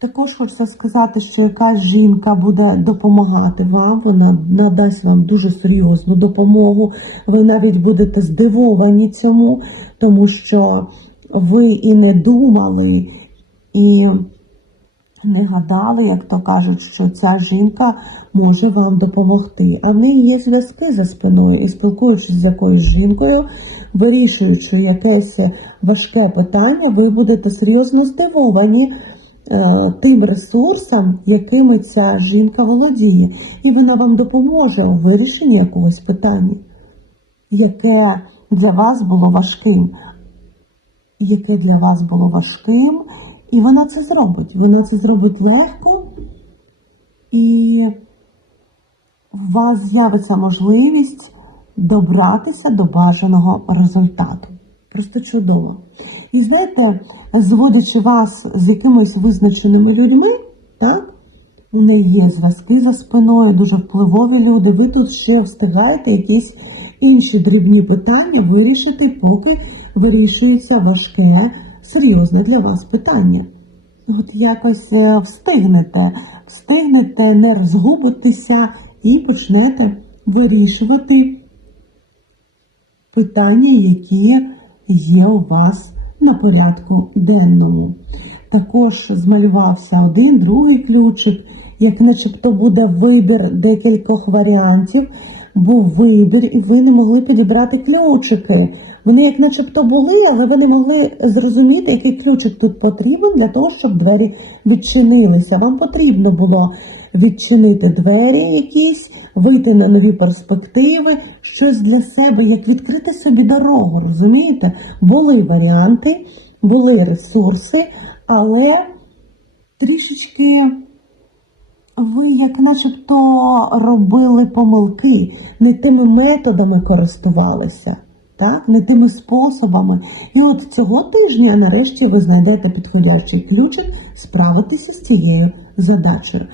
Також хочеться сказати, що якась жінка буде допомагати вам, вона надасть вам дуже серйозну допомогу. Ви навіть будете здивовані цьому, тому що ви і не думали, і не гадали, як то кажуть, що ця жінка може вам допомогти. А в неї є зв'язки за спиною, і спілкуючись з якоюсь жінкою, вирішуючи якесь важке питання, ви будете серйозно здивовані тим ресурсом, якими ця жінка володіє, і вона вам допоможе у вирішенні якогось питання, яке для вас було важким яке для вас було важким, і вона це зробить. Вона це зробить легко, і у вас з'явиться можливість добратися до бажаного результату. Просто чудово. І знаєте, зводячи вас з якимись визначеними людьми, так? У неї є зв'язки за спиною, дуже впливові люди. Ви тут ще встигаєте якісь інші дрібні питання вирішити, поки вирішується важке, серйозне для вас питання. От якось е, встигнете, встигнете не розгубитися і почнете вирішувати питання, які є у вас на порядку денному. Також змалювався один, другий ключик, як начебто буде вибір декількох варіантів, був вибір, і ви не могли підібрати ключики. Вони як начебто були, але ви не могли зрозуміти, який ключик тут потрібен для того, щоб двері відчинилися. Вам потрібно було відчинити двері якісь, вийти на нові перспективи, щось для себе, як відкрити собі дорогу, розумієте? Були варіанти, були ресурси, але трішечки ви як начебто робили помилки, не тими методами користувалися, так? не тими способами. І от цього тижня нарешті ви знайдете підходящий ключик справитися з цією задачею.